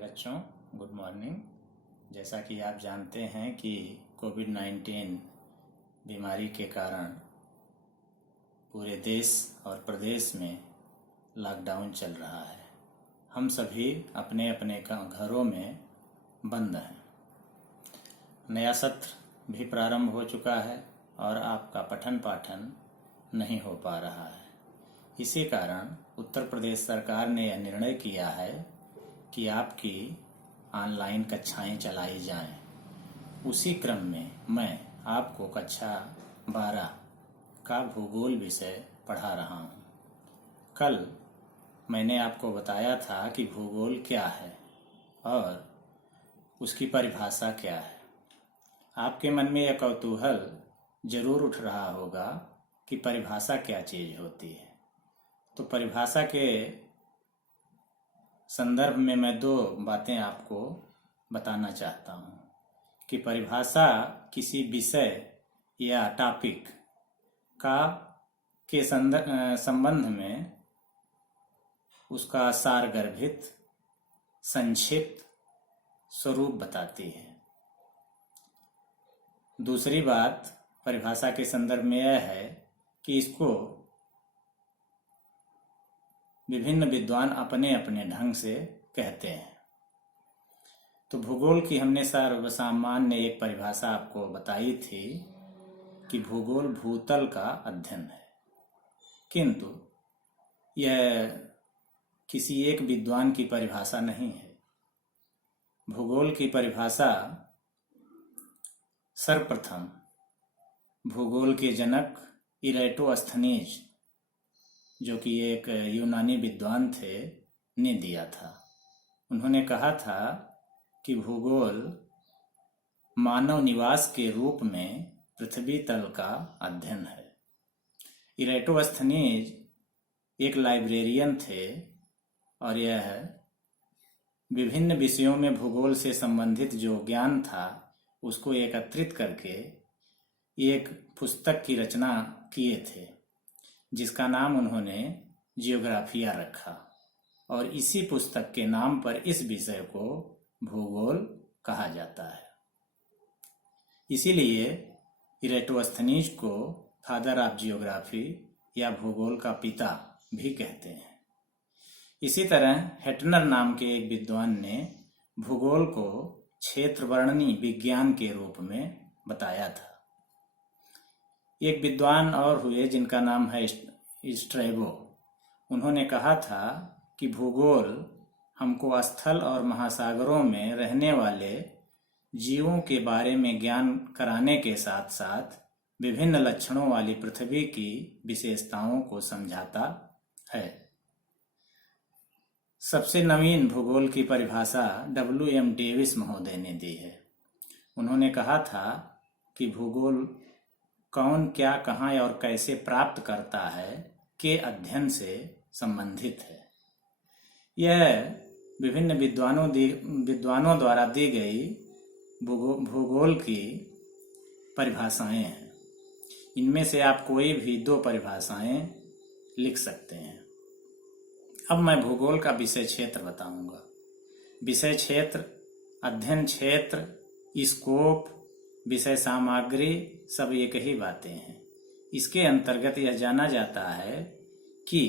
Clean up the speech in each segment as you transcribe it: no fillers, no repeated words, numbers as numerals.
बच्चों, good morning. जैसा कि आप जानते हैं कि कोविड-19 बीमारी के कारण पूरे देश और प्रदेश में लॉकडाउन चल रहा है। हम सभी अपने अपने घरों में बंद हैं। नया सत्र भी प्रारंभ हो चुका है और आपका पठन पाठन नहीं हो पा रहा है। इसी कारण उत्तर प्रदेश सरकार ने यह निर्णय किया है कि आपकी ऑनलाइन कक्षाएं चलाई जाएं। उसी क्रम में मैं आपको कक्षा 12 का भूगोल विषय पढ़ा रहा हूं। कल मैंने आपको बताया था कि भूगोल क्या है और उसकी परिभाषा क्या है। आपके मन में यह कौतूहल जरूर उठ रहा होगा कि परिभाषा क्या चीज़ होती है। तो परिभाषा के संदर्भ में मैं दो बातें आपको बताना चाहता हूँ कि परिभाषा किसी विषय या टॉपिक का के संबंध में उसका सारगर्भित संक्षिप्त स्वरूप बताती है। दूसरी बात परिभाषा के संदर्भ में यह है कि इसको विभिन्न विद्वान अपने अपने ढंग से कहते हैं। तो भूगोल की हमने सर्वसामान्य एक परिभाषा आपको बताई थी कि भूगोल भूतल का अध्ययन है, किंतु यह किसी एक विद्वान की परिभाषा नहीं है। भूगोल की परिभाषा सर्वप्रथम भूगोल के जनक इरेटोस्थनीज, जो कि एक यूनानी विद्वान थे, ने दिया था। उन्होंने कहा था कि भूगोल मानव निवास के रूप में पृथ्वी तल का अध्ययन है। इरेटोस्थनीज एक लाइब्रेरियन थे और यह विभिन्न विषयों में भूगोल से संबंधित जो ज्ञान था उसको एकत्रित करके एक पुस्तक की रचना किए थे, जिसका नाम उन्होंने जियोग्राफिया रखा और इसी पुस्तक के नाम पर इस विषय को भूगोल कहा जाता है। इसीलिए इरेटोस्थनीज को फादर ऑफ जियोग्राफी या भूगोल का पिता भी कहते हैं। इसी तरह हेटनर नाम के एक विद्वान ने भूगोल को क्षेत्र वर्णनी विज्ञान के रूप में बताया था। एक विद्वान और हुए जिनका नाम है स्ट्रैबो। उन्होंने कहा था कि भूगोल हमको स्थल और महासागरों में रहने वाले जीवों के बारे में ज्ञान कराने के साथ साथ विभिन्न लक्षणों वाली पृथ्वी की विशेषताओं को समझाता है। सबसे नवीन भूगोल की परिभाषा W.M. डेविस महोदय ने दी है। उन्होंने कहा था कि भूगोल कौन क्या कहाँ और कैसे प्राप्त करता है के अध्ययन से संबंधित है। यह विभिन्न विद्वानों द्वारा दी गई भूगोल की परिभाषाएं हैं। इनमें से आप कोई भी दो परिभाषाएं लिख सकते हैं। अब मैं भूगोल का विषय क्षेत्र बताऊंगा। विषय क्षेत्र, अध्ययन क्षेत्र, स्कोप, विषय सामग्री सब एक ही बातें हैं। इसके अंतर्गत यह जाना जाता है कि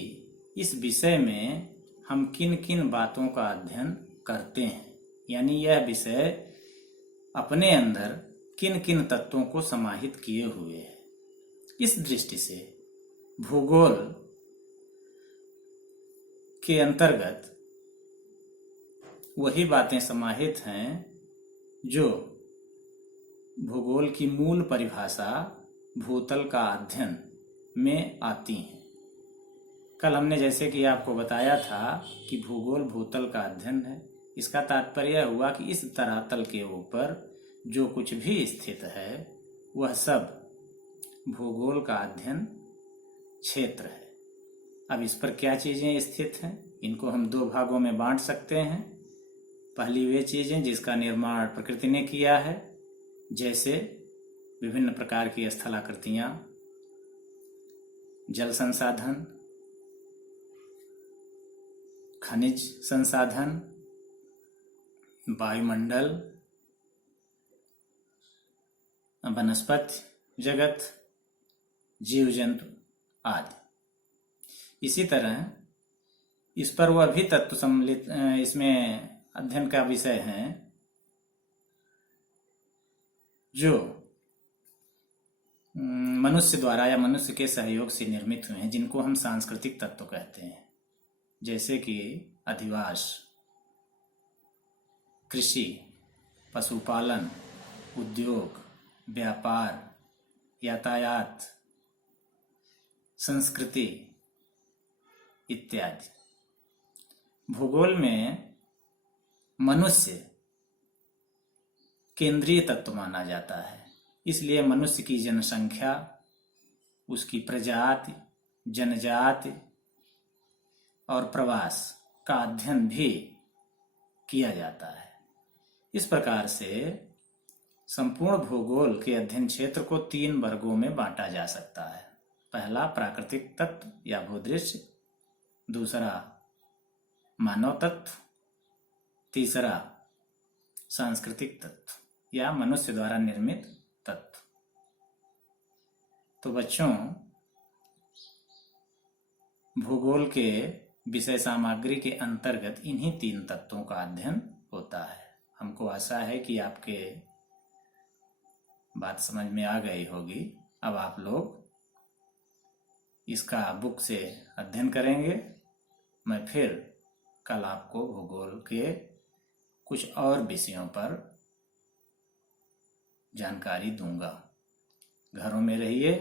इस विषय में हम किन किन बातों का अध्ययन करते हैं, यानी यह विषय अपने अंदर किन किन तत्वों को समाहित किए हुए है। इस दृष्टि से भूगोल के अंतर्गत वही बातें समाहित हैं जो भूगोल की मूल परिभाषा भूतल का अध्ययन में आती हैं। कल हमने जैसे कि आपको बताया था कि भूगोल भूतल का अध्ययन है। इसका तात्पर्य हुआ कि इस धरातल के ऊपर जो कुछ भी स्थित है वह सब भूगोल का अध्ययन क्षेत्र है। अब इस पर क्या चीजें स्थित हैं, इनको हम दो भागों में बांट सकते हैं। पहली वे चीजें जिसका निर्माण प्रकृति ने किया है, जैसे विभिन्न प्रकार की स्थलाकृतियां, जल संसाधन, खनिज संसाधन, वायुमंडल, वनस्पति जगत, जीव जंतु आदि। इसी तरह इस पर वह भी तत्व सम्मिलित इसमें अध्ययन का विषय है जो मनुष्य द्वारा या मनुष्य के सहयोग से निर्मित हुए हैं, जिनको हम सांस्कृतिक तत्व कहते हैं, जैसे कि अधिवास, कृषि, पशुपालन, उद्योग, व्यापार, यातायात, संस्कृति इत्यादि। भूगोल में मनुष्य केंद्रीय तत्व माना जाता है, इसलिए मनुष्य की जनसंख्या, उसकी प्रजाति, जनजाति और प्रवास का अध्ययन भी किया जाता है। इस प्रकार से संपूर्ण भूगोल के अध्ययन क्षेत्र को 3 वर्गों में बांटा जा सकता है। पहला प्राकृतिक तत्व या भूदृश्य, दूसरा मानव तत्व, तीसरा सांस्कृतिक तत्व या मनुष्य द्वारा निर्मित तत्व। तो बच्चों, भूगोल के विषय सामग्री के अंतर्गत इन्हीं 3 तत्वों का अध्ययन होता है। हमको आशा है कि आपके बात समझ में आ गई होगी। अब आप लोग इसका बुक से अध्ययन करेंगे। मैं फिर कल आपको भूगोल के कुछ और विषयों पर जानकारी दूंगा। घरों में रहिए,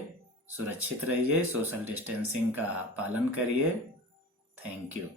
सुरक्षित रहिए, सोशल डिस्टेंसिंग का पालन करिए। Thank you.